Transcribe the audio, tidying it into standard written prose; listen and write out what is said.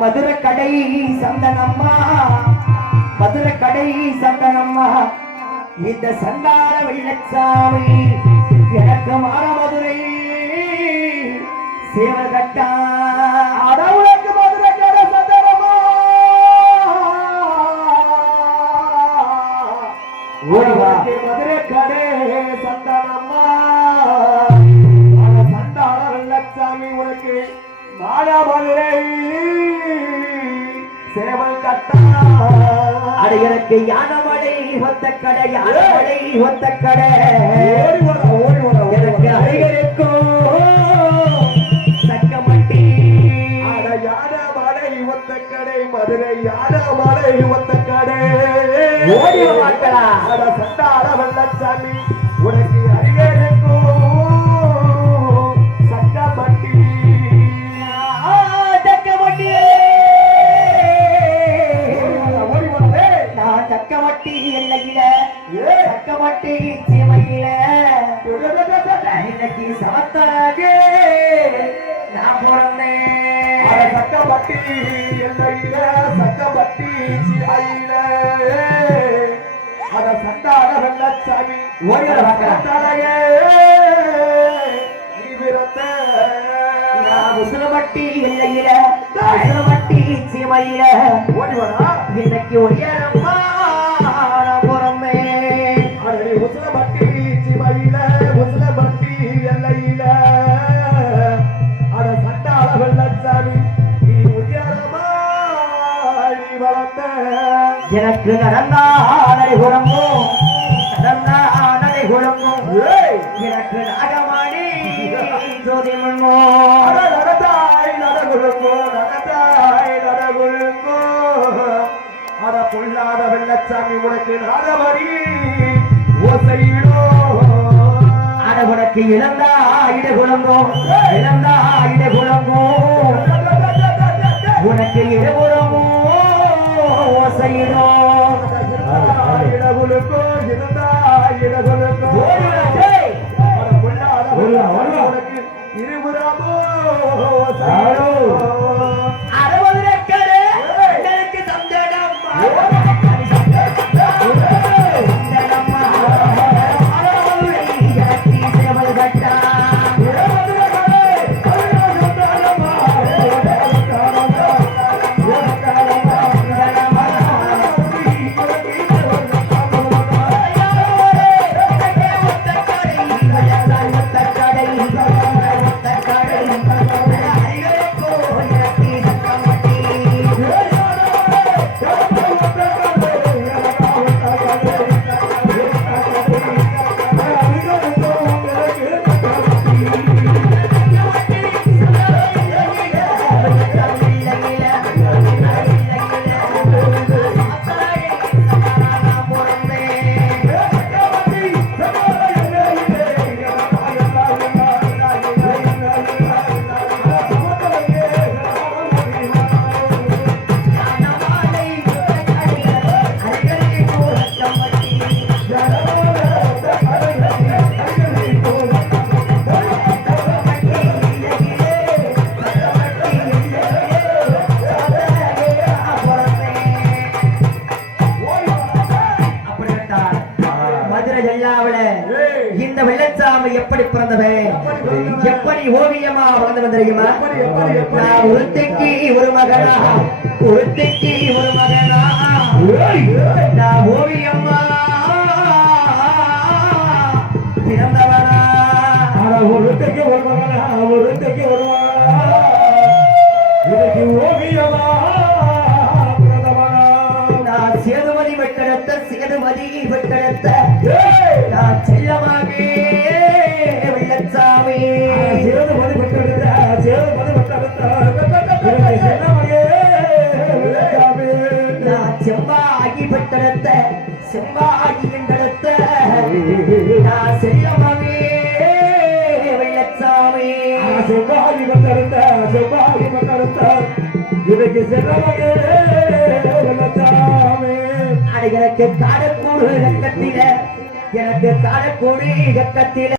மதுரை கடை சந்தனம்மா மதுரை கடை சந்தனம்மா இந்த சண்டார வெள்ளச்சாமி எனக்கு மாற மதுரை சேவகட்டா அடவுளுக்கு மதுரை கடை சந்தனம்மா மதுரை கடை சந்தனம்மா சண்டார வெள்ளச்சாமி உனக்கு மானாமதுரை சேவல் கட்டா அட எனக்கு யானமடை ஒத்த கடை யானமடை ஒத்த கடை எனக்கு அழகருக்கும் சக்கமட்டி அட யானமடை ஒத்த கடை மதுரை யானமடை ஒத்த கடை ஓடி மாட்டடா அட சண்டார வெள்ளச்சாமி உனக்கு அழகருக்கும் சக்கமட்டி சக்கமட்டி எல்லையில சக்கமட்டி சீமையில இன்னைக்கு சமத்தாக நான் பிறந்தேன் சக்கமட்டி எல்லையில சக்கமட்டி சீமையில அத சண்டார வெள்ளச்சாமி நீ பிறந்த உசுலமட்டி எல்லையில உசுலமட்டி சீமையில இன்னைக்கு ஒடியாரம்மா பிறந்தேன் உசுலமட்டி சீமையில உசுலமட்டி எல்லையில அட சண்டார வெள்ளச்சாமி நீ ஒடியாரம்மா நீ வளர்ந்த எனக்கு நடந்தா நடை குழம்பும் நடந்தா நடை குழம்பும் எனக்கு நாகமாணி ஜோதி மண்ணோ நடந்தாய் நடகுழுங்கோ நடந்தாய் நடகுழுங்கோ அட பொல்லாத வெள்ளச்சாமி உனக்கு நாகமணி ஓசையிடோ அட உனக்கு இழந்தா இடகுழங்கோ இழந்தா இடகுழங்கோ உனக்கு இடகுழமோ ஓசையிடோ இடகுழுங்கோ இழந்தா இடகுழுங்கோ உனக்கு இருபுறமோ அறுபது எனக்கு சந்தனம் சேவல் கட்டா இந்த வெள்ளச்சாமி எப்படி பிறந்தவன் எப்படி ஓவியமா வளர்ந்து தெரியுமா நான் ஒருத்தைக்கு ஒரு மகனா ஒருத்தைக்கு ஒரு மகனா நான் ஓவியமா பிறந்தவனா ஒருத்தைக்கு ஒரு மகனா ஒருத்தைக்கு ஒரு மகனா ஓவியமா பிறந்தவனா நான் சேதுமதி வெட்டெடுத்த சேதுமதி வெட்டெடுத்த நான் செல்லமாக வெள்ளச்சாமி சேதுமதி வெட்டெடுத்த சேதுமதி வெட்டெடுத்த நான் செம்பாகி வெட்டெடுத்த செம்பாகி என்றெடுத்த நான் செல்லமாக வெள்ளச்சாமி செவ்வாகி வெட்டெடுத்த செவ்வாகி வெட்டெடுத்த இதுக்கு செல்லமாக வெள்ளச்சாமி எனக்கு காடக்கூடு கட்டத்தில எனக்கு காடக்கூடு கட்டத்தில